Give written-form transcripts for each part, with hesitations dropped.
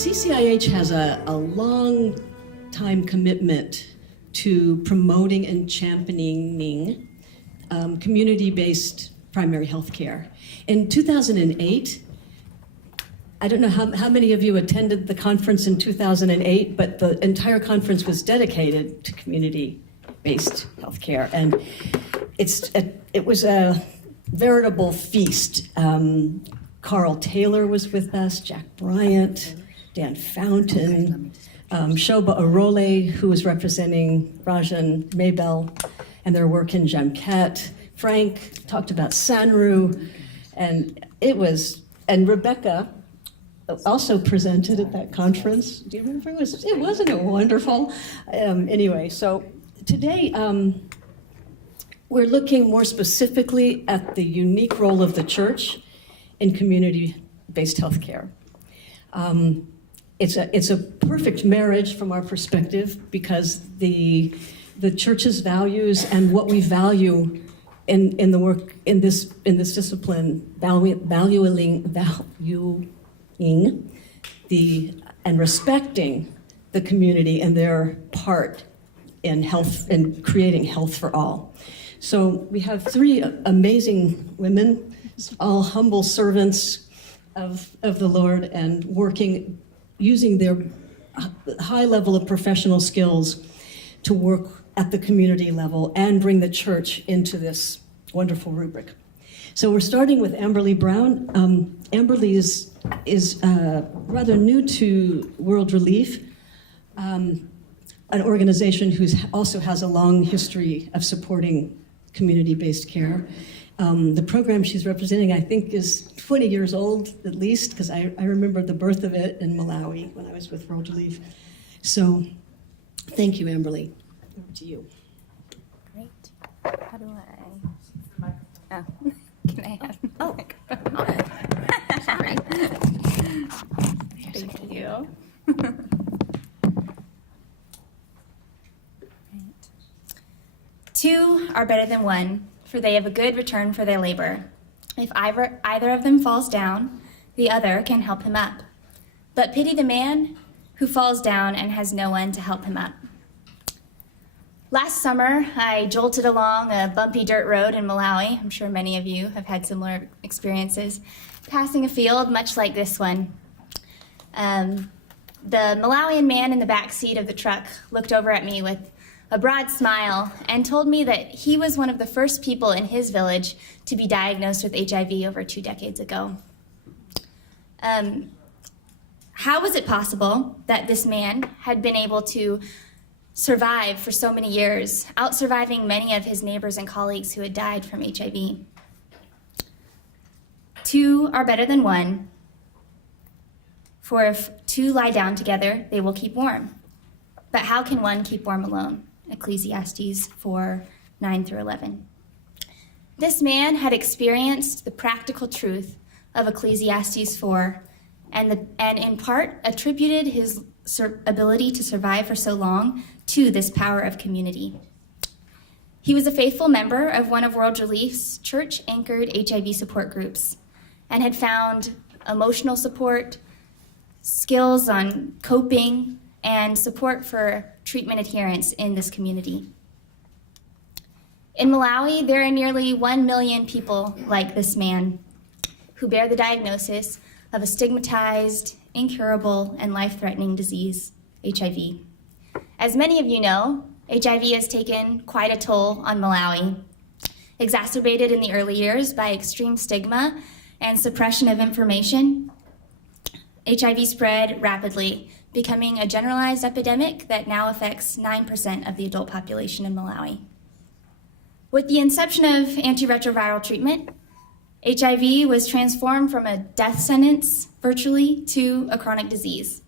CCIH has a long time commitment to promoting and championing community-based primary health care. In 2008, I don't know how many of you attended the conference in 2008, but the entire conference was dedicated to community-based healthcare, and it was a veritable feast. Carl Taylor was with us, Jack Bryant, Dan Fountain, Shoba Arole, who was representing Rajan Maybell and their work in Jamket. Frank talked about Sanru, and Rebecca also presented at that conference. Do you remember? Wasn't it wonderful? Anyway, so today we're looking more specifically at the unique role of the church in community-based healthcare. It's a perfect marriage from our perspective because the church's values and what we value in the work in this discipline, valuing and respecting the community and their part in health and creating health for all. So we have three amazing women, all humble servants of the Lord and using their high level of professional skills to work at the community level and bring the church into this wonderful rubric. So we're starting with Amberle Brown. Amberle is rather new to World Relief, an organization who also has a long history of supporting community-based care. The program she's representing, I think, is 20 years old at least, because I remember the birth of it in Malawi when I was with World Relief. So thank you, Amberle. Over to you. Great. How do I? Oh, can I have? Oh, sorry. Thank you. Right. Two are better than one, for they have a good return for their labor. If either of them falls down, the other can help him up. But pity the man who falls down and has no one to help him up. Last summer, I jolted along a bumpy dirt road in Malawi. I'm sure many of you have had similar experiences, passing a field much like this one. The Malawian man in the back seat of the truck looked over at me with a broad smile and told me that he was one of the first people in his village to be diagnosed with HIV over 2 decades ago. How was it possible that this man had been able to survive for so many years, out-surviving many of his neighbors and colleagues who had died from HIV? Two are better than one, for if two lie down together, they will keep warm. But how can one keep warm alone? Ecclesiastes 4:9-11. This man had experienced the practical truth of Ecclesiastes 4 and in part attributed his ability to survive for so long to this power of community. He was a faithful member of one of World Relief's church-anchored HIV support groups and had found emotional support, skills on coping, and support for treatment adherence in this community. In Malawi, there are nearly 1 million people like this man who bear the diagnosis of a stigmatized, incurable, and life-threatening disease, HIV. As many of you know, HIV has taken quite a toll on Malawi, exacerbated in the early years by extreme stigma and suppression of information. HIV spread rapidly, becoming a generalized epidemic that now affects 9% of the adult population in Malawi. With the inception of antiretroviral treatment, HIV was transformed from a death sentence virtually to a chronic disease.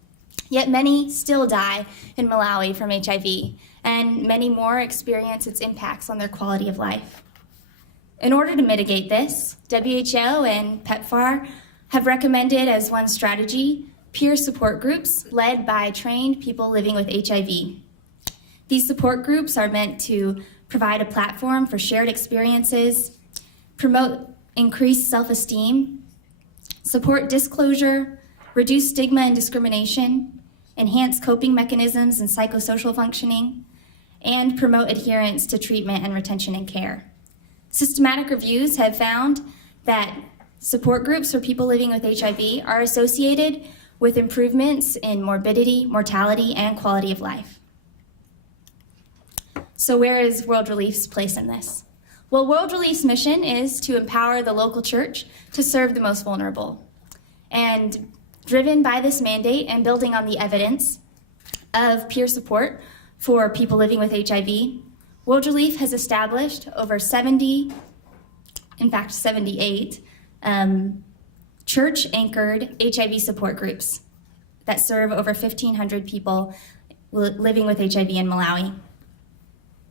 Yet many still die in Malawi from HIV, and many more experience its impacts on their quality of life. In order to mitigate this, WHO and PEPFAR have recommended as one strategy peer support groups led by trained people living with HIV. These support groups are meant to provide a platform for shared experiences, promote increased self-esteem, support disclosure, reduce stigma and discrimination, enhance coping mechanisms and psychosocial functioning, and promote adherence to treatment and retention and care. Systematic reviews have found that support groups for people living with HIV are associated with improvements in morbidity, mortality, and quality of life. So where is World Relief's place in this? Well, World Relief's mission is to empower the local church to serve the most vulnerable. And driven by this mandate and building on the evidence of peer support for people living with HIV, World Relief has established over 78 church-anchored HIV support groups that serve over 1,500 people living with HIV in Malawi.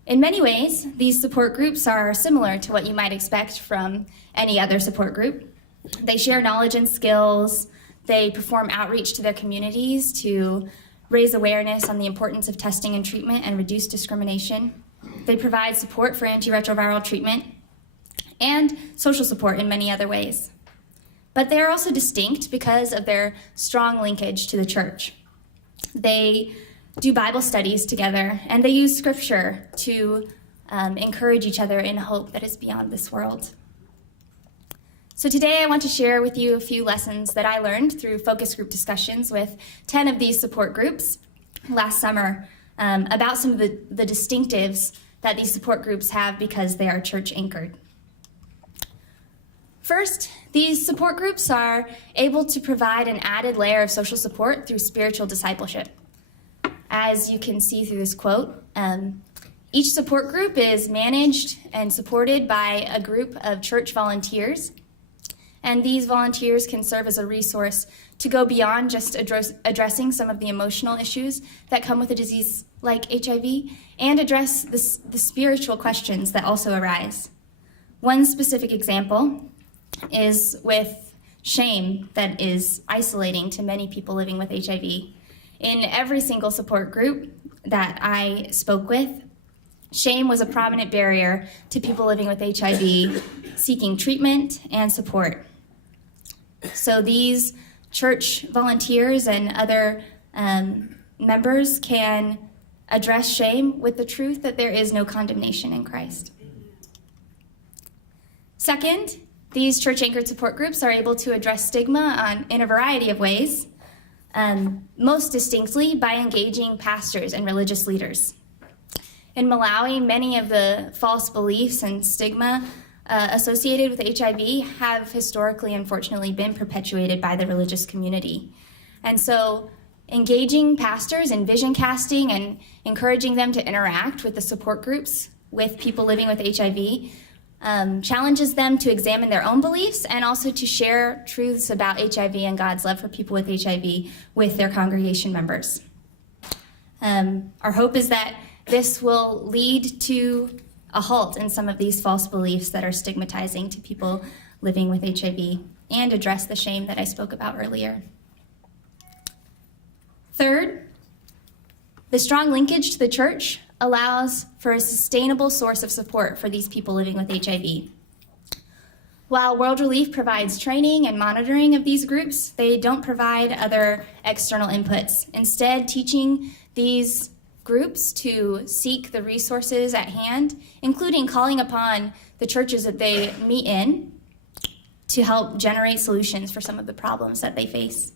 In many ways, these support groups are similar to what you might expect from any other support group. They share knowledge and skills. They perform outreach to their communities to raise awareness on the importance of testing and treatment and reduce discrimination. They provide support for antiretroviral treatment and social support in many other ways. But they are also distinct because of their strong linkage to the church. They do Bible studies together, and they use scripture to encourage each other in hope that is beyond this world. So today I want to share with you a few lessons that I learned through focus group discussions with 10 of these support groups last summer about some of the distinctives that these support groups have because they are church anchored. First, these support groups are able to provide an added layer of social support through spiritual discipleship. As you can see through this quote, each support group is managed and supported by a group of church volunteers, and these volunteers can serve as a resource to go beyond just addressing some of the emotional issues that come with a disease like HIV and address the spiritual questions that also arise. One specific example is with shame that is isolating to many people living with HIV. In every single support group that I spoke with, shame was a prominent barrier to people living with HIV seeking treatment and support. So these church volunteers and other members can address shame with the truth that there is no condemnation in Christ. Second, these church-anchored support groups are able to address stigma in a variety of ways. Most distinctly by engaging pastors and religious leaders. In Malawi, many of the false beliefs and stigma associated with HIV have historically, unfortunately, been perpetuated by the religious community. And so engaging pastors in vision casting and encouraging them to interact with the support groups with people living with HIV challenges them to examine their own beliefs and also to share truths about HIV and God's love for people with HIV with their congregation members. Our hope is that this will lead to a halt in some of these false beliefs that are stigmatizing to people living with HIV and address the shame that I spoke about earlier. Third, the strong linkage to the church allows for a sustainable source of support for these people living with HIV. While World Relief provides training and monitoring of these groups, they don't provide other external inputs. Instead, teaching these groups to seek the resources at hand, including calling upon the churches that they meet in to help generate solutions for some of the problems that they face.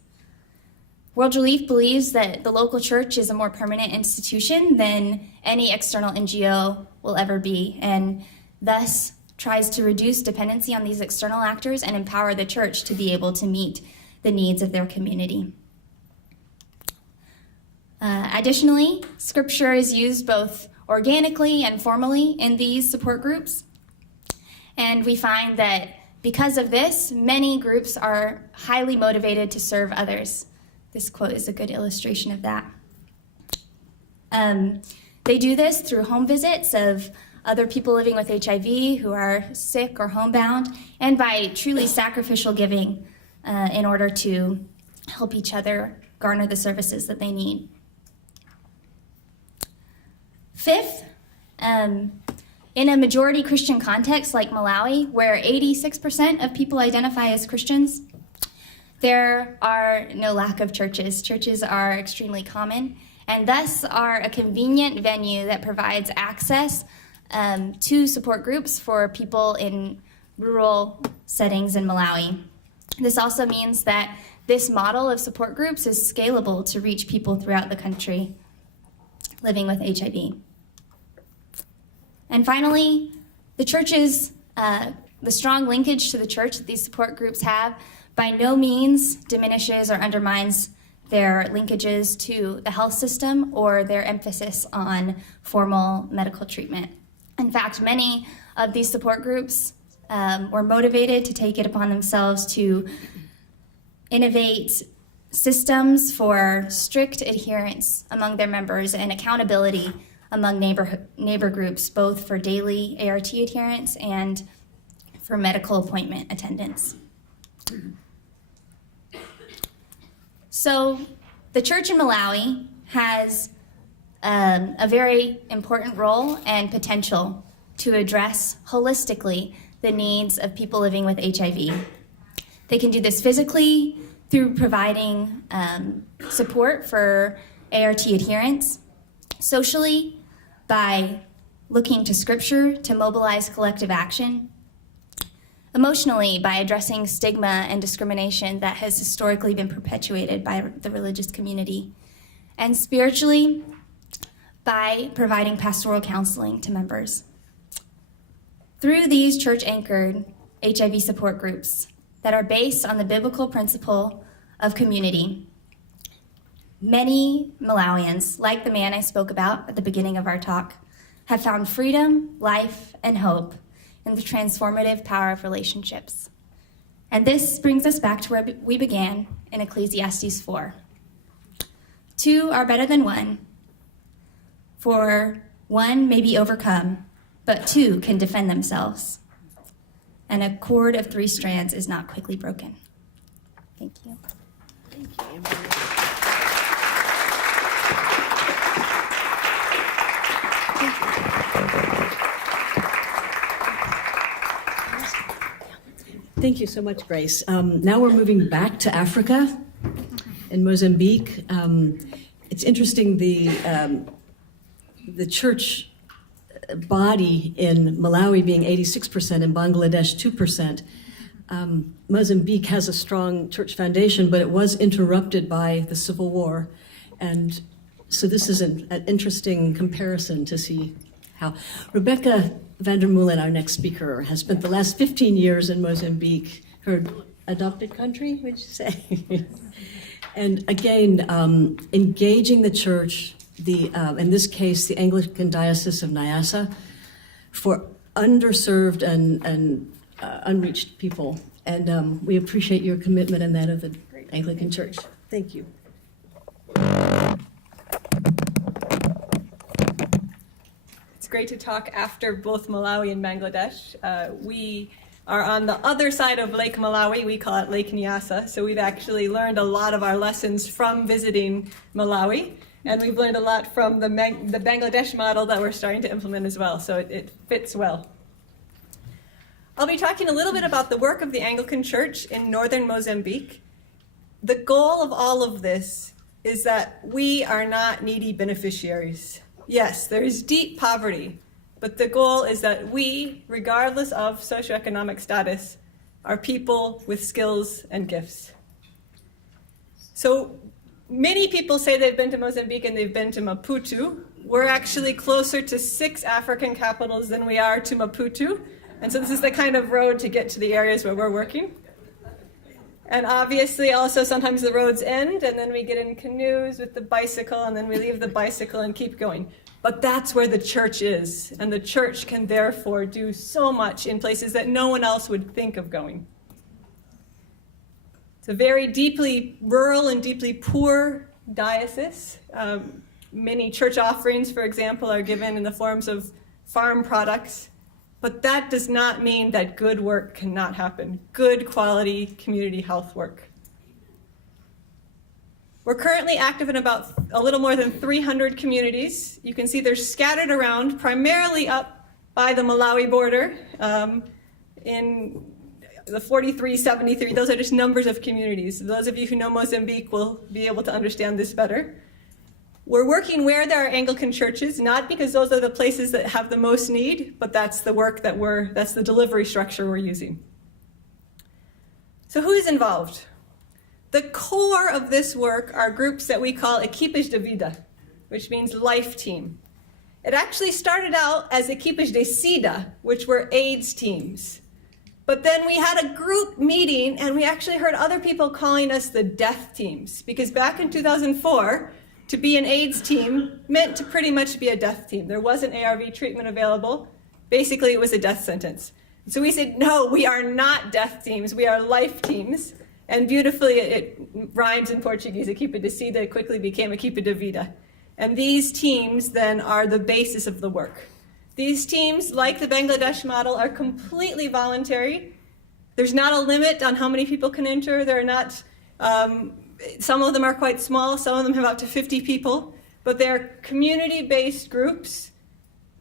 World Relief believes that the local church is a more permanent institution than any external NGO will ever be, and thus tries to reduce dependency on these external actors and empower the church to be able to meet the needs of their community. Additionally, scripture is used both organically and formally in these support groups, and we find that because of this, many groups are highly motivated to serve others. This quote is a good illustration of that. They do this through home visits of other people living with HIV who are sick or homebound, and by truly sacrificial giving in order to help each other garner the services that they need. Fifth, in a majority Christian context like Malawi, where 86% of people identify as Christians, There are no lack of churches. Churches are extremely common and thus are a convenient venue that provides access to support groups for people in rural settings in Malawi. This also means that this model of support groups is scalable to reach people throughout the country living with HIV. And finally, the churches, the strong linkage to the church that these support groups have by no means diminishes or undermines their linkages to the health system or their emphasis on formal medical treatment. In fact, many of these support groups were motivated to take it upon themselves to innovate systems for strict adherence among their members and accountability among neighbor groups, both for daily ART adherence and for medical appointment attendance. So the church in Malawi has a very important role and potential to address holistically the needs of people living with HIV. They can do this physically through providing support for ART adherence, socially by looking to scripture to mobilize collective action, emotionally by addressing stigma and discrimination that has historically been perpetuated by the religious community, and spiritually by providing pastoral counseling to members. Through these church-anchored HIV support groups that are based on the biblical principle of community, many Malawians, like the man I spoke about at the beginning of our talk, have found freedom, life, and hope in the transformative power of relationships. And this brings us back to where we began in Ecclesiastes 4. Two are better than one, for one may be overcome, but two can defend themselves. And a cord of 3 strands is not quickly broken. Thank you. Thank you, Amberle. Thank you so much, Grace. Now we're moving back to Africa, in Mozambique. It's interesting, the church body in Malawi being 86%, in Bangladesh 2%. Mozambique has a strong church foundation, but it was interrupted by the civil war. And so this is an interesting comparison to see how. Rebecca Vander Meulen, our next speaker, has spent the last 15 years in Mozambique, her adopted country, would you say? And again, engaging the church, in this case, the Anglican Diocese of Niassa, for underserved and unreached people. And we appreciate your commitment and that of the Anglican Church. Thank you. It's great to talk after both Malawi and Bangladesh. We are on the other side of Lake Malawi. We call it Lake Niassa. So we've actually learned a lot of our lessons from visiting Malawi. And we've learned a lot from the Bangladesh model that we're starting to implement as well. So it fits well. I'll be talking a little bit about the work of the Anglican Church in northern Mozambique. The goal of all of this is that we are not needy beneficiaries. Yes, there is deep poverty, but the goal is that we, regardless of socioeconomic status, are people with skills and gifts. So many people say they've been to Mozambique and they've been to Maputo. We're actually closer to 6 African capitals than we are to Maputo. And so this is the kind of road to get to the areas where we're working. And obviously also sometimes the roads end and then we get in canoes with the bicycle and then we leave the bicycle and keep going. But that's where the church is. And the church can therefore do so much in places that no one else would think of going. It's a very deeply rural and deeply poor diocese. Many church offerings, for example, are given in the forms of farm products. But that does not mean that good work cannot happen. Good quality community health work. We're currently active in about a little more than 300 communities. You can see they're scattered around, primarily up by the Malawi border, in the 43, 73, those are just numbers of communities. Those of you who know Mozambique will be able to understand this better. We're working where there are Anglican churches, not because those are the places that have the most need, but that's the work that's the delivery structure we're using. So who is involved? The core of this work are groups that we call equipes de vida, which means life team. It actually started out as equipes de SIDA, which were AIDS teams. But then we had a group meeting and we actually heard other people calling us the death teams, because back in 2004, to be an AIDS team meant to pretty much be a death team. There wasn't ARV treatment available. Basically, it was a death sentence. So we said, no, we are not death teams, we are life teams. And beautifully, it rhymes in Portuguese. Equipa de SIDA quickly became Equipa de Vida. And these teams then are the basis of the work. These teams, like the Bangladesh model, are completely voluntary. There's not a limit on how many people can enter. They're not, some of them are quite small, some of them have up to 50 people, but they're community-based groups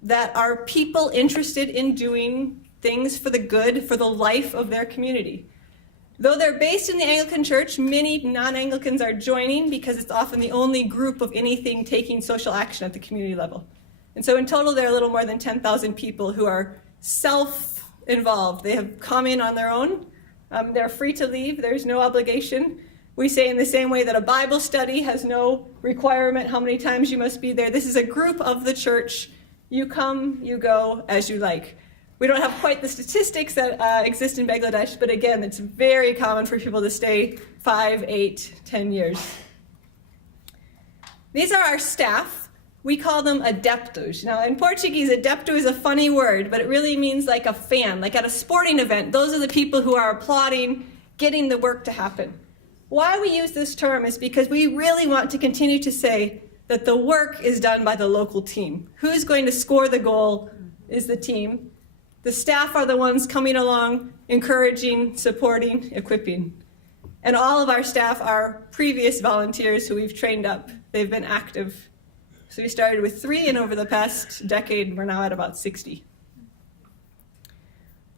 that are people interested in doing things for the good, for the life of their community. Though they're based in the Anglican Church, many non-Anglicans are joining because it's often the only group of anything taking social action at the community level. And so in total, there are a little more than 10,000 people who are self-involved. They have come in on their own. They're free to leave. There's no obligation. We say in the same way that a Bible study has no requirement how many times you must be there. This is a group of the church. You come, you go as you like. We don't have quite the statistics that exist in Bangladesh, but again, it's very common for people to stay 5, 8, 10 years. These are our staff. We call them adeptos. Now, in Portuguese, adepto is a funny word, but it really means like a fan, like at a sporting event. Those are the people who are applauding, getting the work to happen. Why we use this term is because we really want to continue to say that the work is done by the local team. Who's going to score the goal is the team. The staff are the ones coming along, encouraging, supporting, equipping. And all of our staff are previous volunteers who we've trained up. They've been active. So we started with 3, and over the past decade, we're now at about 60.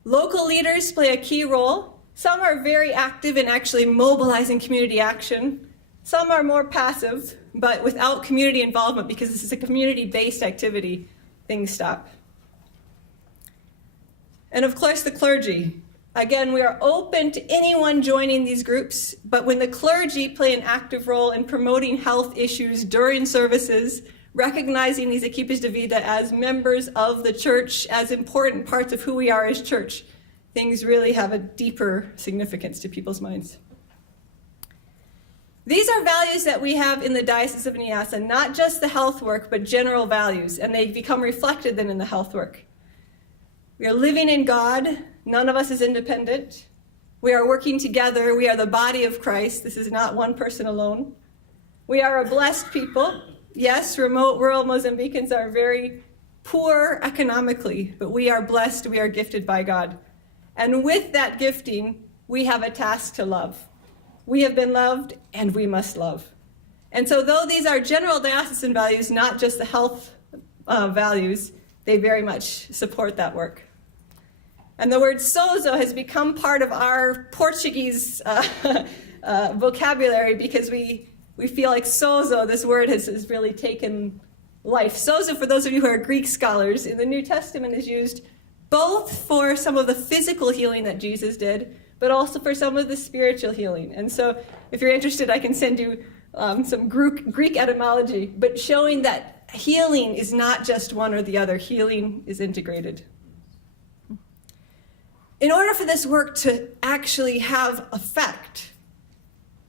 Local leaders play a key role. Some are very active in actually mobilizing community action. Some are more passive, but without community involvement, because this is a community-based activity, things stop. And of course, the clergy. Again, we are open to anyone joining these groups, but when the clergy play an active role in promoting health issues during services, recognizing these equipes de vida as members of the church, as important parts of who we are as church, things really have a deeper significance to people's minds. These are values that we have in the Diocese of Niassa, not just the health work, but general values, and they become reflected then in the health work. We are living in God. None of us is independent. We are working together. We are the body of Christ. This is not one person alone. We are a blessed people. Yes, remote rural Mozambicans are very poor economically, but we are blessed. We are gifted by God. And with that gifting, we have a task to love. We have been loved, and we must love. And so though these are general diocesan values, not just the health values, they very much support that work. And the word sozo has become part of our Portuguese vocabulary because we feel like sozo, this word has really taken life. Sozo, for those of you who are Greek scholars, in the New Testament is used both for some of the physical healing that Jesus did, but also for some of the spiritual healing. And so if you're interested, I can send you some Greek etymology, but showing that healing is not just one or the other. Healing is integrated. In order for this work to actually have effect,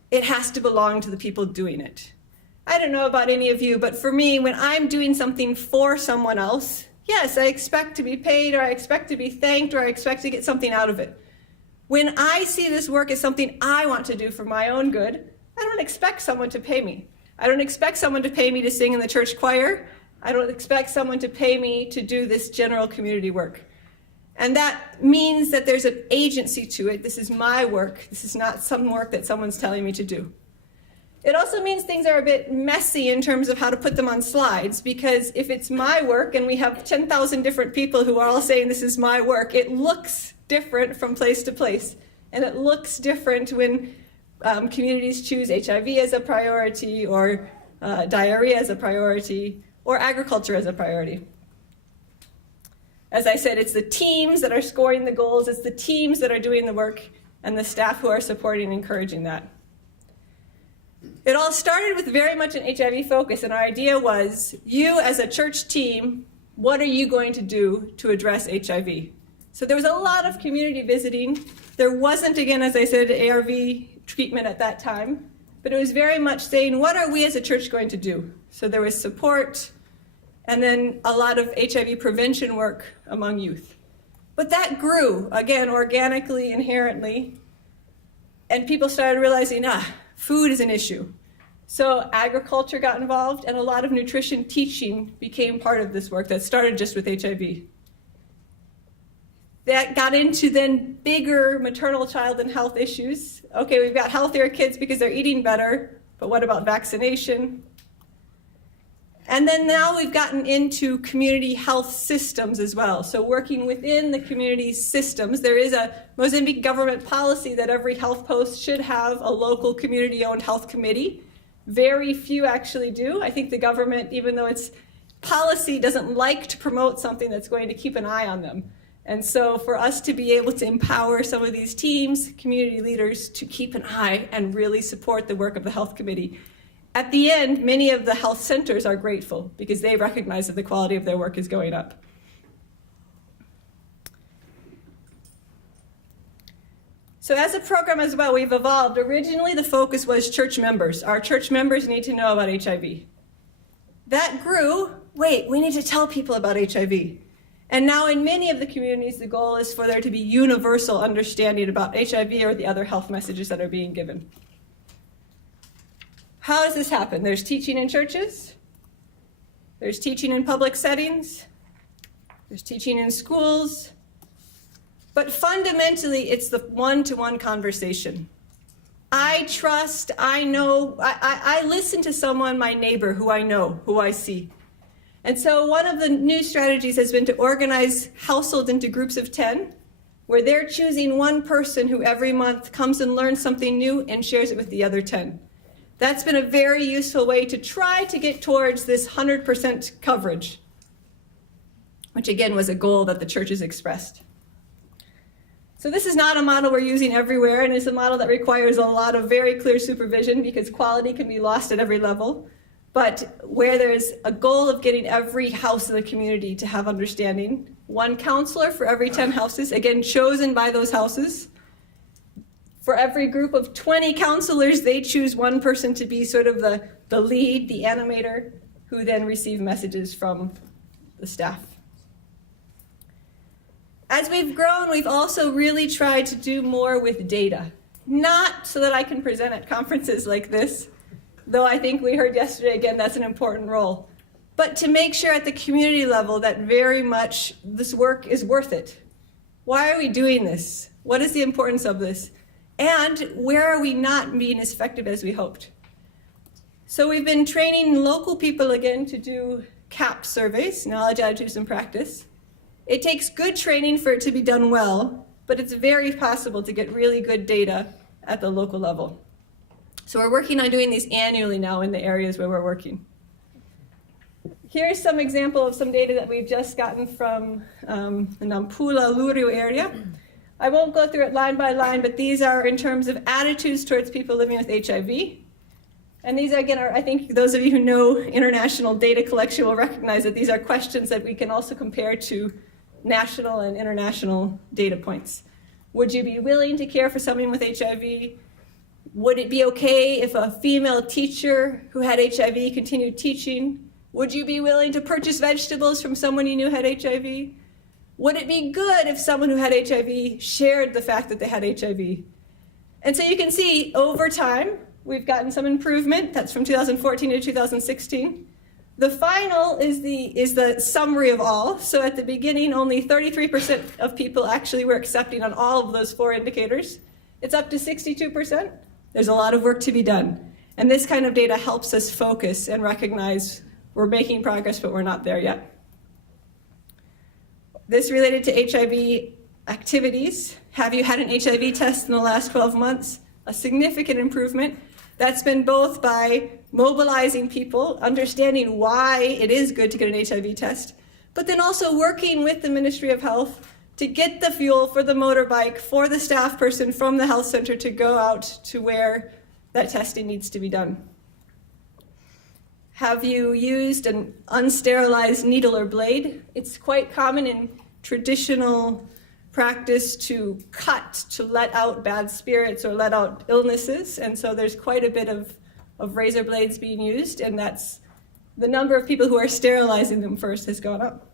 it has to belong to the people doing it. I don't know about any of you, but for me, when I'm doing something for someone else, yes, I expect to be paid, or I expect to be thanked, or I expect to get something out of it. When I see this work as something I want to do for my own good, I don't expect someone to pay me. I don't expect someone to pay me to sing in the church choir. I don't expect someone to pay me to do this general community work. And that means that there's an agency to it. This is my work. This is not some work that someone's telling me to do. It also means things are a bit messy in terms of how to put them on slides, because if it's my work and we have 10,000 different people who are all saying this is my work, it looks different from place to place. And it looks different when communities choose HIV as a priority, or diarrhea as a priority, or agriculture as a priority. As I said, it's the teams that are scoring the goals, it's the teams that are doing the work, and the staff who are supporting and encouraging that. It all started with very much an HIV focus, and our idea was, you as a church team, what are you going to do to address HIV? So there was a lot of community visiting. There wasn't, again, as I said, ARV treatment at that time, but it was very much saying, what are we as a church going to do? So there was support, and then a lot of HIV prevention work among youth. But that grew, again, organically, inherently, and people started realizing, food is an issue. So agriculture got involved, and a lot of nutrition teaching became part of this work that started just with HIV. That got into then bigger maternal, child, and health issues. Okay, we've got healthier kids because they're eating better, but what about vaccination? And then now we've gotten into community health systems as well. So working within the community systems, there is a Mozambique government policy that every health post should have a local community-owned health committee. Very few actually do. I think the government, even though its policy, doesn't like to promote something that's going to keep an eye on them. And so for us to be able to empower some of these teams, community leaders, to keep an eye and really support the work of the health committee. At the end, many of the health centers are grateful because they recognize that the quality of their work is going up. So as a program as well, we've evolved. Originally, the focus was church members. Our church members need to know about HIV. That grew, wait, we need to tell people about HIV. And now in many of the communities, the goal is for there to be universal understanding about HIV or the other health messages that are being given. How does this happen? There's teaching in churches, there's teaching in public settings, there's teaching in schools, but fundamentally it's the one-to-one conversation. I trust, I know, I listen to someone, my neighbor, who I know, who I see. And so one of the new strategies has been to organize households into groups of 10, where they're choosing one person who every month comes and learns something new and shares it with the other 10. That's been a very useful way to try to get towards this 100% coverage, which again was a goal that the churches expressed. So this is not a model we're using everywhere, and it's a model that requires a lot of very clear supervision because quality can be lost at every level. But where there's a goal of getting every house in the community to have understanding, one counselor for every 10 houses, again chosen by those houses. For every group of 20 counselors, they choose one person to be sort of the lead, the animator, who then receive messages from the staff. As we've grown, we've also really tried to do more with data. Not so that I can present at conferences like this, though I think we heard yesterday, again, that's an important role. But to make sure at the community level that very much this work is worth it. Why are we doing this? What is the importance of this? And where are we not being as effective as we hoped? So we've been training local people again to do CAP surveys, knowledge, attitudes, and practice. It takes good training for it to be done well, but it's very possible to get really good data at the local level. So we're working on doing these annually now in the areas where we're working. Here's some example of some data that we've just gotten from the Nampula Luru area. I won't go through it line by line, but these are in terms of attitudes towards people living with HIV. And these, again, are, I think those of you who know international data collection will recognize that these are questions that we can also compare to national and international data points. Would you be willing to care for someone with HIV? Would it be okay if a female teacher who had HIV continued teaching? Would you be willing to purchase vegetables from someone you knew had HIV? Would it be good if someone who had HIV shared the fact that they had HIV? And so you can see over time, we've gotten some improvement. That's from 2014 to 2016. The final is the summary of all. So at the beginning, only 33% of people actually were accepting on all of those 4 indicators. It's up to 62%. There's a lot of work to be done. And this kind of data helps us focus and recognize we're making progress, but we're not there yet. This related to HIV activities. Have you had an HIV test in the last 12 months? A significant improvement. That's been both by mobilizing people, understanding why it is good to get an HIV test, but then also working with the Ministry of Health to get the fuel for the motorbike for the staff person from the health center to go out to where that testing needs to be done. Have you used an unsterilized needle or blade? It's quite common in traditional practice to cut, to let out bad spirits or let out illnesses, and so there's quite a bit of razor blades being used, and that's the number of people who are sterilizing them first has gone up.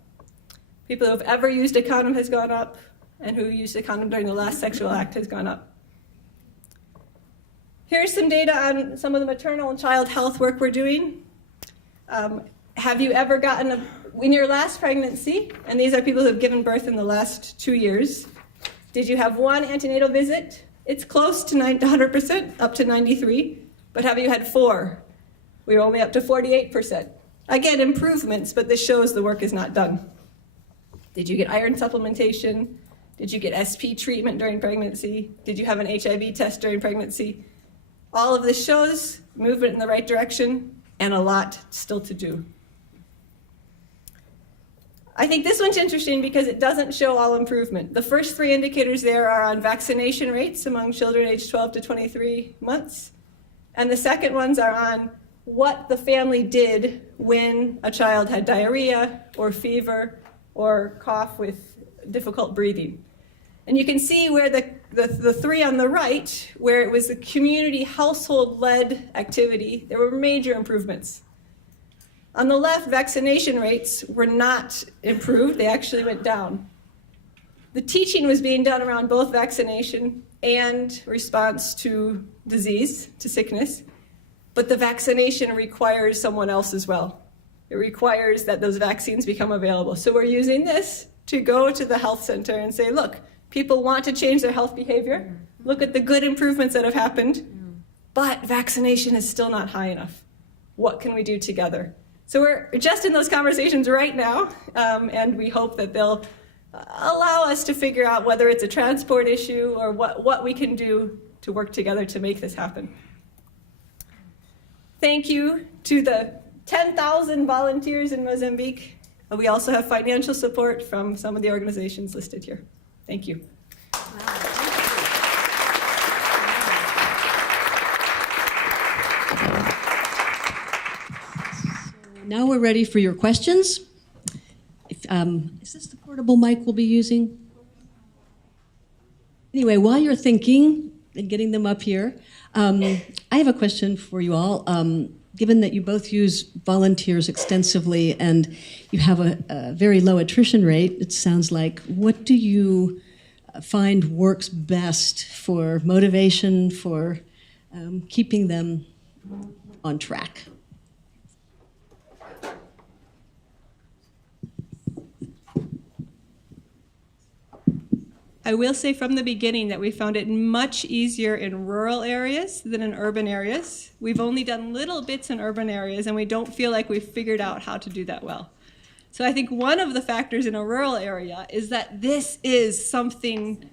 People who have ever used a condom has gone up, and who used a condom during the last sexual act has gone up. Here's some data on some of the maternal and child health work we're doing. Have you ever gotten in your last pregnancy, and these are people who have given birth in the last 2 years, did you have one antenatal visit? It's close to 100%, up to 93%, but have you had 4? We're only up to 48%. Again, improvements, but this shows the work is not done. Did you get iron supplementation? Did you get SP treatment during pregnancy? Did you have an HIV test during pregnancy? All of this shows movement in the right direction and a lot still to do. I think this one's interesting because it doesn't show all improvement. The first 3 indicators there are on vaccination rates among children aged 12 to 23 months. And the second ones are on what the family did when a child had diarrhea or fever or cough with difficult breathing. And you can see where the 3 on the right, where it was a community household-led activity, there were major improvements. On the left, vaccination rates were not improved, they actually went down. The teaching was being done around both vaccination and response to disease, to sickness, but the vaccination requires someone else as well. It requires that those vaccines become available. So we're using this to go to the health center and say, look, people want to change their health behavior. Look at the good improvements that have happened, but vaccination is still not high enough. What can we do together? So we're just in those conversations right now, and we hope that they'll allow us to figure out whether it's a transport issue or what we can do to work together to make this happen. Thank you to the 10,000 volunteers in Mozambique. We also have financial support from some of the organizations listed here. Thank you. Now we're ready for your questions. Is this the portable mic we'll be using? Anyway, while you're thinking and getting them up here, I have a question for you all. Given that you both use volunteers extensively and you have a very low attrition rate, it sounds like, what do you find works best for motivation, for keeping them on track? I will say from the beginning that we found it much easier in rural areas than in urban areas. We've only done little bits in urban areas, and we don't feel like we've figured out how to do that well. So I think one of the factors in a rural area is that this is something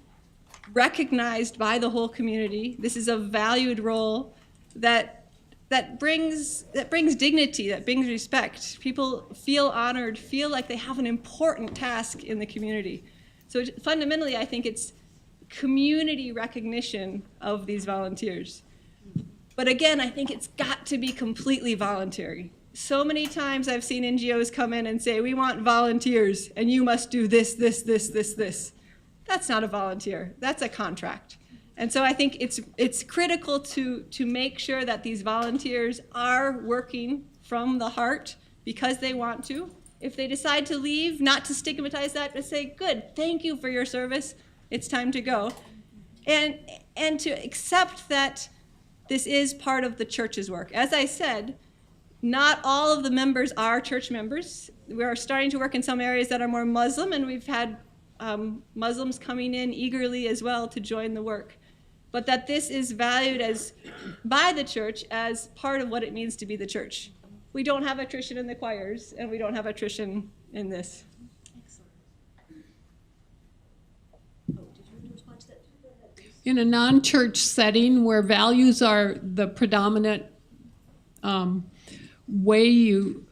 recognized by the whole community. This is a valued role that brings dignity, that brings respect. People feel honored, feel like they have an important task in the community. So fundamentally, I think it's community recognition of these volunteers. But again, I think it's got to be completely voluntary. So many times I've seen NGOs come in and say, we want volunteers, and you must do this, this, this, this, this. That's not a volunteer, that's a contract. And so I think it's critical to make sure that these volunteers are working from the heart because they want to. If they decide to leave, not to stigmatize that, but say, good, thank you for your service, it's time to go. And to accept that this is part of the church's work. As I said, not all of the members are church members. We are starting to work in some areas that are more Muslim, and we've had Muslims coming in eagerly as well to join the work. But that this is valued by the church as part of what it means to be the church. We don't have attrition in the choirs, and we don't have attrition in this. Excellent. Oh, did you want to respond to that? in a non-church setting where values are the predominant way you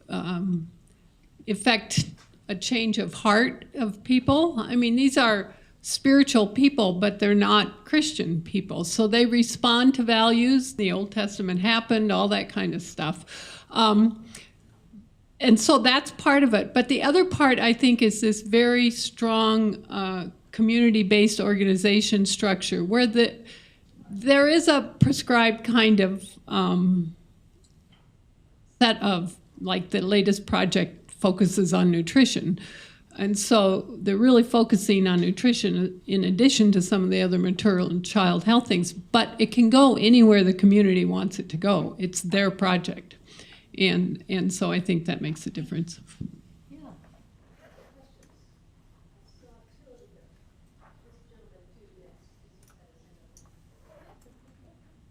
affect a change of heart of people. I mean, these are spiritual people, but they're not Christian people. So they respond to values. The Old Testament happened, all that kind of stuff. And so that's part of it. But the other part, I think, is this very strong community-based organization structure where there is a prescribed kind of set of, like the latest project focuses on nutrition. And so they're really focusing on nutrition in addition to some of the other maternal and child health things. But it can go anywhere the community wants it to go. It's their project. And so I think that makes a difference.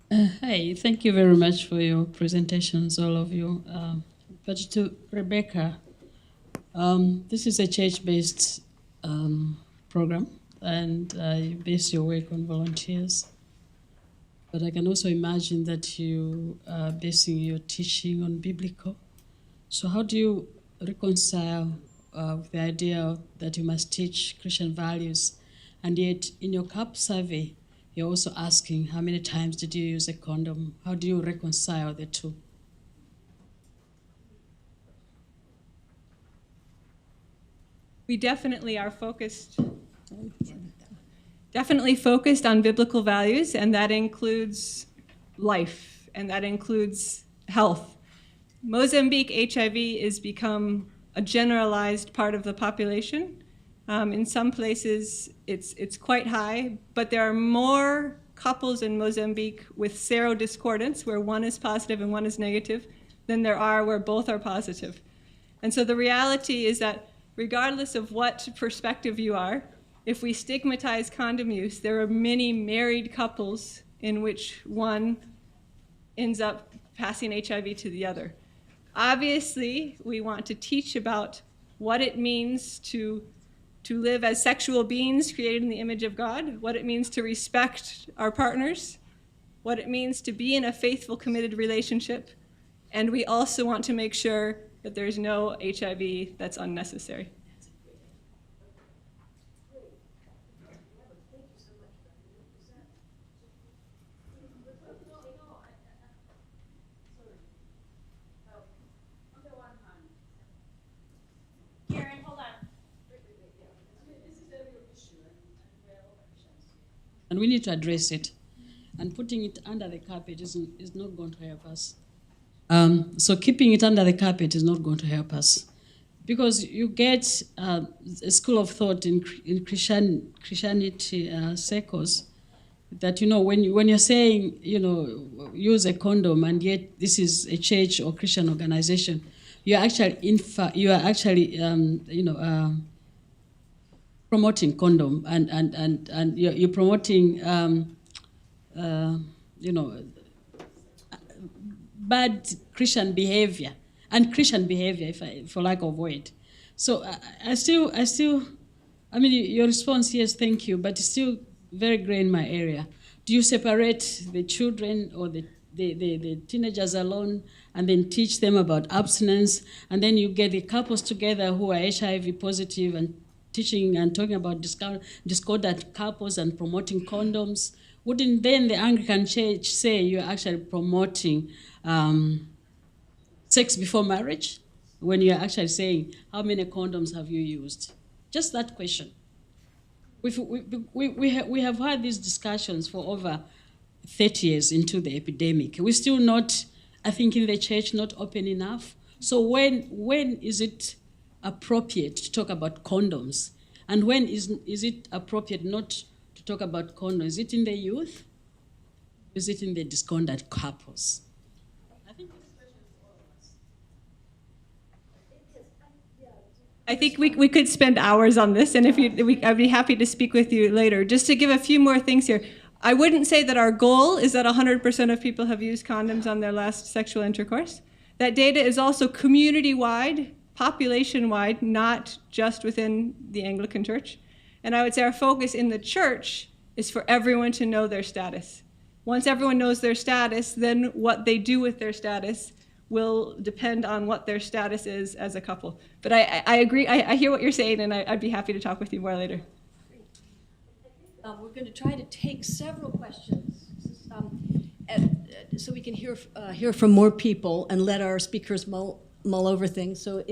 Hi, thank you very much for your presentations, all of you. But to Rebecca, this is a church-based program, and you base your work on volunteers. But I can also imagine that you are basing your teaching on biblical. So how do you reconcile with the idea that you must teach Christian values, and yet in your CAP survey, you're also asking how many times did you use a condom? How do you reconcile the two? We definitely are focused on biblical values, and that includes life, and that includes health. Mozambique HIV has become a generalized part of the population. In some places, it's quite high, but there are more couples in Mozambique with serodiscordance, where one is positive and one is negative, than there are where both are positive. And so the reality is that regardless of what perspective you are, if we stigmatize condom use, there are many married couples in which one ends up passing HIV to the other. Obviously, we want to teach about what it means to live as sexual beings created in the image of God, what it means to respect our partners, what it means to be in a faithful, committed relationship, and we also want to make sure that there's no HIV that's unnecessary. And we need to address it. And putting it under the carpet is not going to help us. So keeping it under the carpet is not going to help us. Because you get a school of thought in Christianity circles that, when you're saying, use a condom, and yet this is a church or Christian organization, you're actually promoting condom, and you're promoting bad Christian behavior, for lack of word. So I still your response, yes, thank you, but it's still very gray in my area. Do you separate the children or the teenagers alone and then teach them about abstinence, and then you get the couples together who are HIV positive and teaching and talking about discordant couples and promoting condoms? Wouldn't then the Anglican Church say you're actually promoting sex before marriage when you're actually saying, how many condoms have you used? Just that question. We have had these discussions for over 30 years into the epidemic. We're still not, I think, in the church, not open enough. So when is it appropriate to talk about condoms? And when is it appropriate not to talk about condoms? Is it in the youth? Is it in the discordant couples? I think this question is for all of us. I think we could spend hours on this, and I'd be happy to speak with you later. Just to give a few more things here. I wouldn't say that our goal is that 100% of people have used condoms on their last sexual intercourse. That data is also community-wide, population-wide, not just within the Anglican Church. And I would say our focus in the church is for everyone to know their status. Once everyone knows their status, then what they do with their status will depend on what their status is as a couple. But I agree, I hear what you're saying, and I'd be happy to talk with you more later. We're going to try to take several questions so we can hear from more people and let our speakers mull over things. So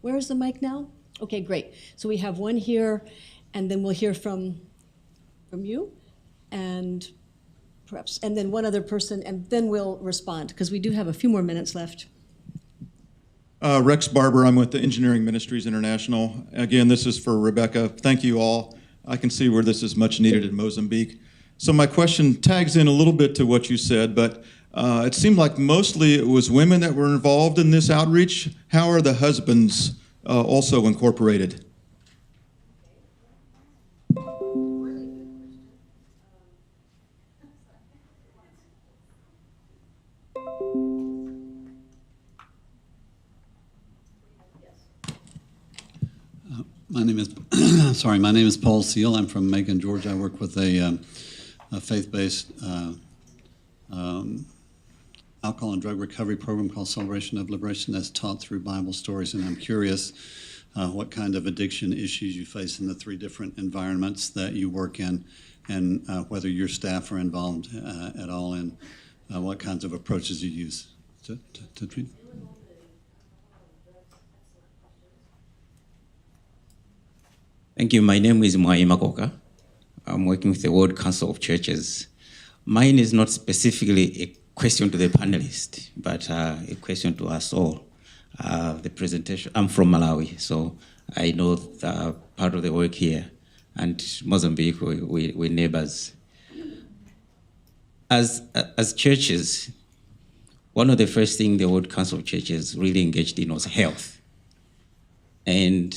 where is the mic now? Okay, great. So we have one here, and then we'll hear from you, and then one other person, and then we'll respond, because we do have a few more minutes left. Rex Barber, I'm with the Engineering Ministries International. Again, this is for Rebecca. Thank you all. I can see where this is much needed in Mozambique. So my question tags in a little bit to what you said, but it seemed like mostly it was women that were involved in this outreach. How are the husbands also incorporated? My name is Paul Seal. I'm from Macon, Georgia. I work with a faith-based alcohol and drug recovery program called Celebration of Liberation that's taught through Bible stories. And I'm curious what kind of addiction issues you face in the 3 different environments that you work in, and whether your staff are involved at all, and what kinds of approaches you use to treat. Thank you. My name is Mwai Makoka. I'm working with the World Council of Churches. Mine is not specifically a question to the panelists, but a question to us all. The presentation, I'm from Malawi, so I know part of the work here, and Mozambique, we're neighbors. As churches, one of the first things the World Council of Churches really engaged in was health. And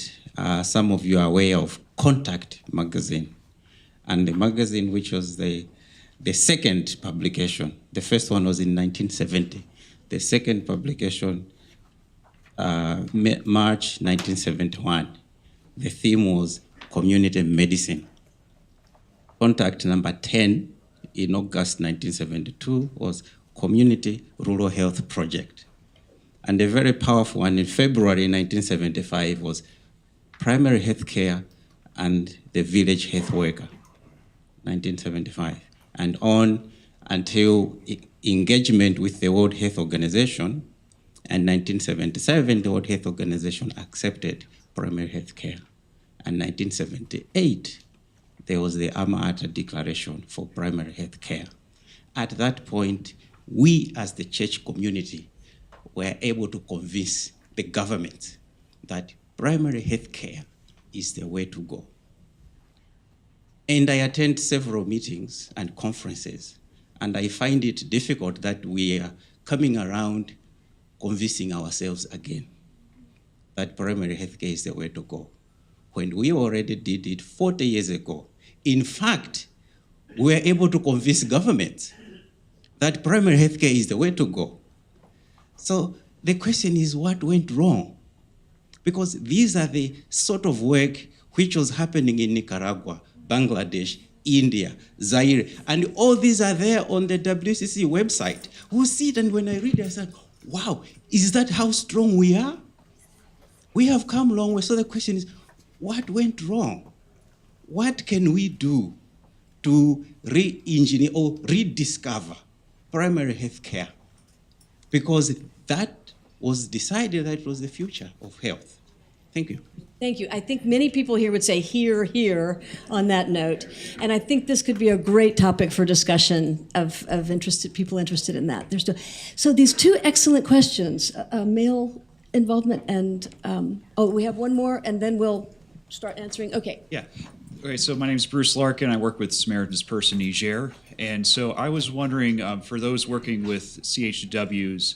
some of you are aware of Contact magazine, and the magazine, which was the second publication. The first one was in 1970. The second publication, March 1971. The theme was community medicine. Contact number 10 in August 1972 was Community Rural Health Project. And a very powerful one in February 1975 was Primary Health Care and the Village Health Worker, 1975. And on until engagement with the World Health Organization, and 1977, the World Health Organization accepted primary health care. And 1978, there was the Alma Ata Declaration for Primary Health Care. At that point, we as the church community were able to convince the government that primary health care is the way to go. And I attend several meetings and conferences, and I find it difficult that we are coming around convincing ourselves again that primary health care is the way to go, when we already did it 40 years ago. In fact, we were able to convince governments that primary health care is the way to go. So the question is, what went wrong? Because these are the sort of work which was happening in Nicaragua, Bangladesh, India, Zaire, and all these are there on the WCC website. We see it, and when I read it, I said, wow, is that how strong we are? We have come a long way. So the question is, what went wrong? What can we do to re-engineer or rediscover primary health care? Because that was decided that it was the future of health. Thank you. Thank you. I think many people here would say here on that note. And I think this could be a great topic for discussion of people interested in that. So these 2 excellent questions, male involvement and, we have one more, and then we'll start answering. Okay. Yeah. Okay, so my name is Bruce Larkin. I work with Samaritan's Purse in Niger. And so I was wondering, for those working with CHWs,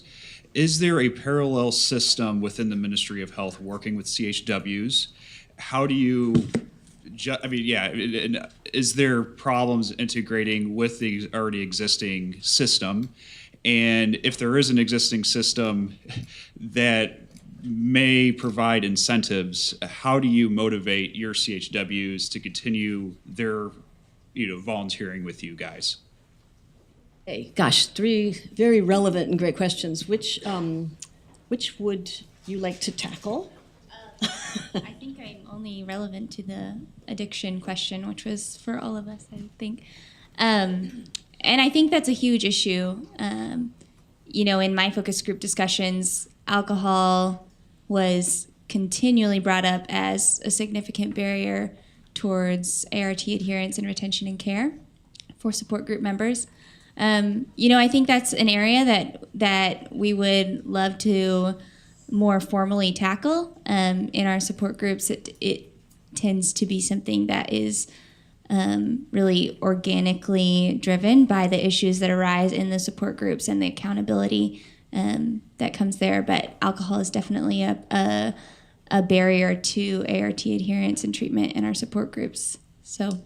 is there a parallel system within the Ministry of Health working with CHWs? How do you, is there problems integrating with the already existing system? And if there is an existing system that may provide incentives, how do you motivate your CHWs to continue their volunteering with you guys? Hey, gosh, 3 very relevant and great questions. Which would you like to tackle? I think I'm only relevant to the addiction question, which was for all of us, I think. And I think that's a huge issue. In my focus group discussions, alcohol was continually brought up as a significant barrier towards ART adherence and retention and care for support group members. I think that's an area that we would love to more formally tackle in our support groups. It tends to be something that is really organically driven by the issues that arise in the support groups and the accountability that comes there. But alcohol is definitely a barrier to ART adherence and treatment in our support groups. So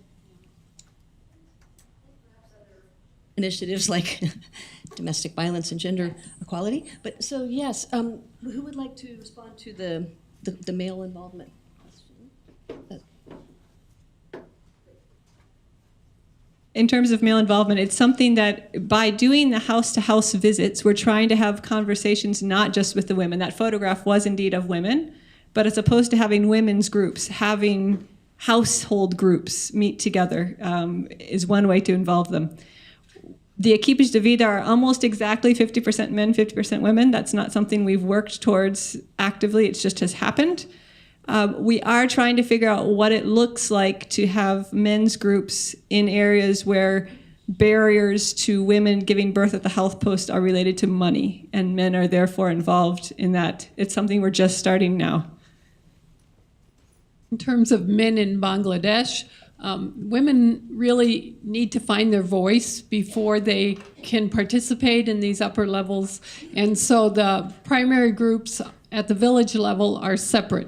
initiatives like domestic violence and gender equality. But so yes, who would like to respond to the male involvement question? In terms of male involvement, it's something that by doing the house-to-house visits, we're trying to have conversations not just with the women. That photograph was indeed of women, but as opposed to having women's groups, having household groups meet together is one way to involve them. The equipes de vida are almost exactly 50% men, 50% women. That's not something we've worked towards actively. It just has happened. We are trying to figure out what it looks like to have men's groups in areas where barriers to women giving birth at the health post are related to money, and men are therefore involved in that. It's something we're just starting now. In terms of men in Bangladesh, women really need to find their voice before they can participate in these upper levels. And so the primary groups at the village level are separate.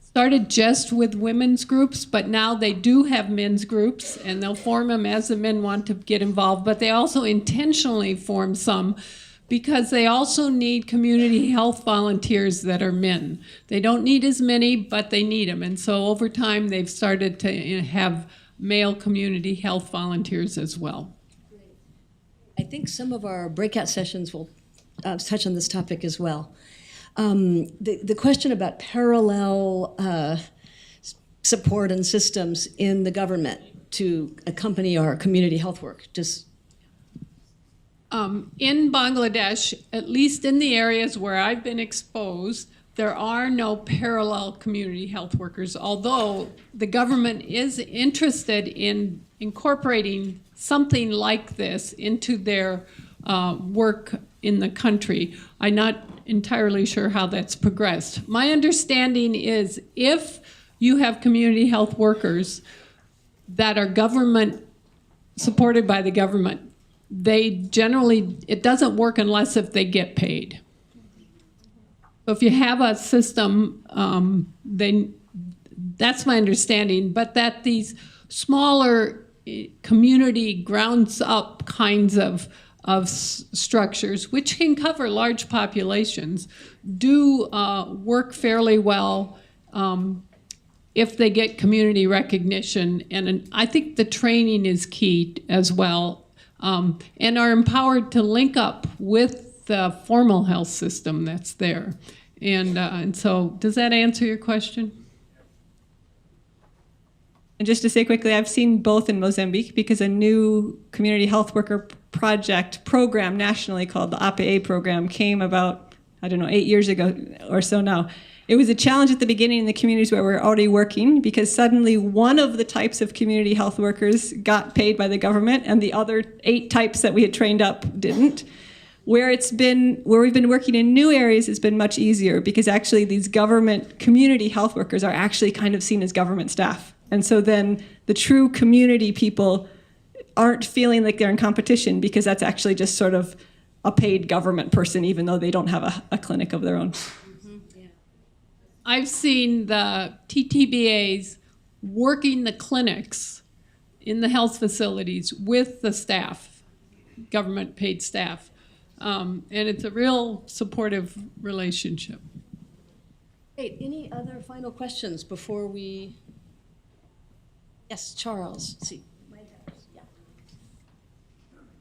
Started just with women's groups, but now they do have men's groups, and they'll form them as the men want to get involved. But they also intentionally form some because they also need community health volunteers that are men. They don't need as many, but they need them. And so over time, they've started to have male community health volunteers as well. I think some of our breakout sessions will touch on this topic as well. The question about parallel support and systems in the government to accompany our community health work. In Bangladesh, at least in the areas where I've been exposed, there are no parallel community health workers, although the government is interested in incorporating something like this into their work in the country. I'm not entirely sure how that's progressed. My understanding is if you have community health workers that are government supported by the government, they generally, it doesn't work unless if they get paid. So if you have a system, then that's my understanding, but that these smaller community grounds up kinds of structures, which can cover large populations, do work fairly well if they get community recognition. And I think the training is key as well, and are empowered to link up with the formal health system that's there. And so, does that answer your question? And just to say quickly, I've seen both in Mozambique because a new community health worker program nationally called the APA program came about, 8 years ago or so now. It was a challenge at the beginning in the communities where we're already working because suddenly one of the types of community health workers got paid by the government and the other 8 types that we had trained up didn't. Where we've been working in new areas, it's been much easier because actually these government community health workers are actually kind of seen as government staff. And so then the true community people aren't feeling like they're in competition because that's actually just sort of a paid government person, even though they don't have a clinic of their own. Mm-hmm. Yeah. I've seen the TTBAs working the clinics in the health facilities with the staff, government paid staff. And it's a real supportive relationship. Great. Any other final questions before we... Yes, Charles. See.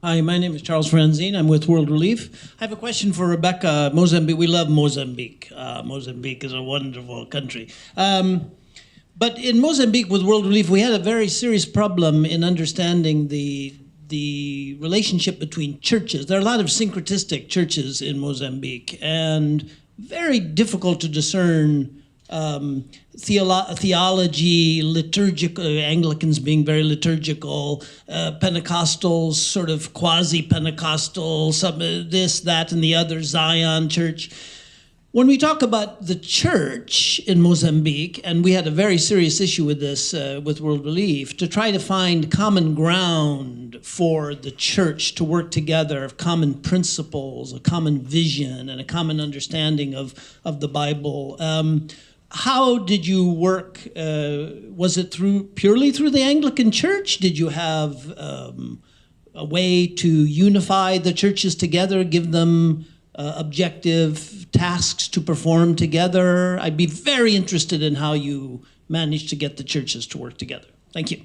Hi, my name is Charles Franzine. I'm with World Relief. I have a question for Rebecca. Mozambique, we love Mozambique. Mozambique is a wonderful country. But in Mozambique with World Relief, we had a very serious problem in understanding the relationship between churches. There are a lot of syncretistic churches in Mozambique, and very difficult to discern theology, liturgical, Anglicans being very liturgical, Pentecostals sort of quasi-Pentecostal, some this, that, and the other, Zion Church. When we talk about the church in Mozambique, and we had a very serious issue with this with World Relief, to try to find common ground for the church to work together, of common principles, a common vision, and a common understanding of the Bible. How did you work? Was it purely through the Anglican Church? Did you have a way to unify the churches together, give them objective tasks to perform together? I'd be very interested in how you managed to get the churches to work together. Thank you.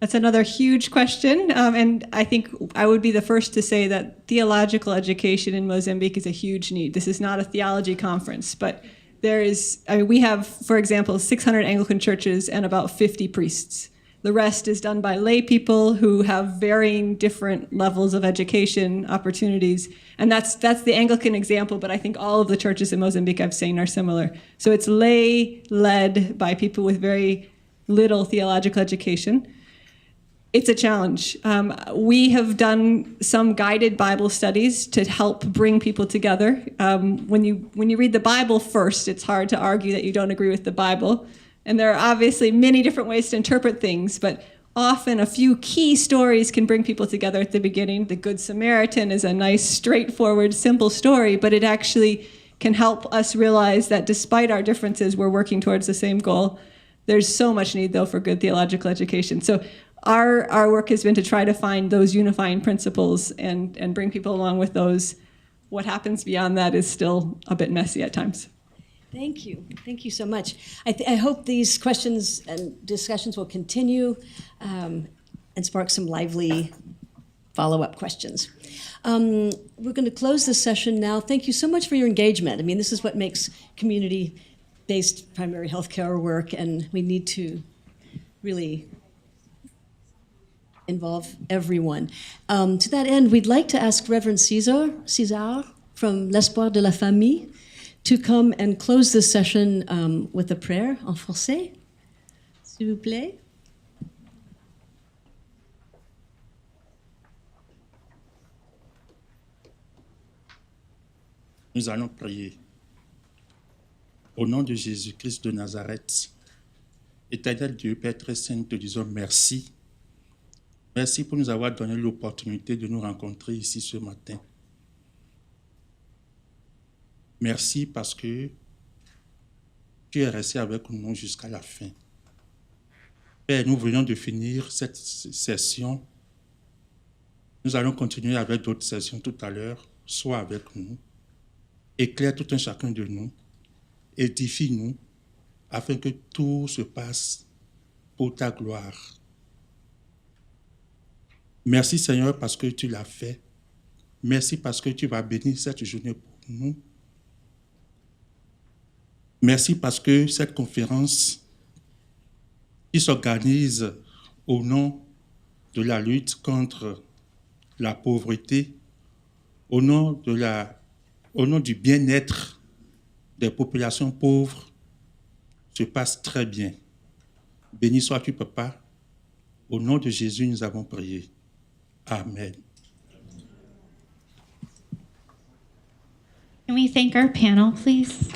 That's another huge question. And I think I would be the first to say that theological education in Mozambique is a huge need. This is not a theology conference, but we have, for example, 600 Anglican churches and about 50 priests. The rest is done by lay people who have varying different levels of education opportunities. And that's the Anglican example, but I think all of the churches in Mozambique I've seen are similar. So it's lay-led by people with very little theological education. It's a challenge. We have done some guided Bible studies to help bring people together. When you read the Bible first, it's hard to argue that you don't agree with the Bible. And there are obviously many different ways to interpret things, but often a few key stories can bring people together at the beginning. The Good Samaritan is a nice, straightforward, simple story, but it actually can help us realize that despite our differences, we're working towards the same goal. There's so much need, though, for good theological education. So our work has been to try to find those unifying principles and bring people along with those. What happens beyond that is still a bit messy at times. Thank you. Thank you so much. I hope these questions and discussions will continue and spark some lively follow-up questions. We're going to close this session now. Thank you so much for your engagement. I mean, this is what makes community-based primary healthcare work, and we need to really involve everyone. To that end, we'd like to ask Reverend César from L'Espoir de la Famille to come and close this session with a prayer en français, s'il vous plaît. Nous allons prier. Au nom de Jésus-Christ de Nazareth, Éternel Dieu, Père très saint, nous te disons merci. Merci pour nous avoir donné l'opportunité de nous rencontrer ici ce matin. Merci parce que tu es resté avec nous jusqu'à la fin. Père, nous venons de finir cette session. Nous allons continuer avec d'autres sessions tout à l'heure. Sois avec nous. Éclaire tout un chacun de nous. Édifie-nous afin que tout se passe pour ta gloire. Merci Seigneur parce que tu l'as fait. Merci parce que tu vas bénir cette journée pour nous. Merci parce que cette conférence qui s'organise au nom de la lutte contre la pauvreté, au nom du bien-être des populations pauvres, se passe très bien. Béni sois-tu, Papa. Au nom de Jésus, nous avons prié. Amen. Can we thank our panel, please?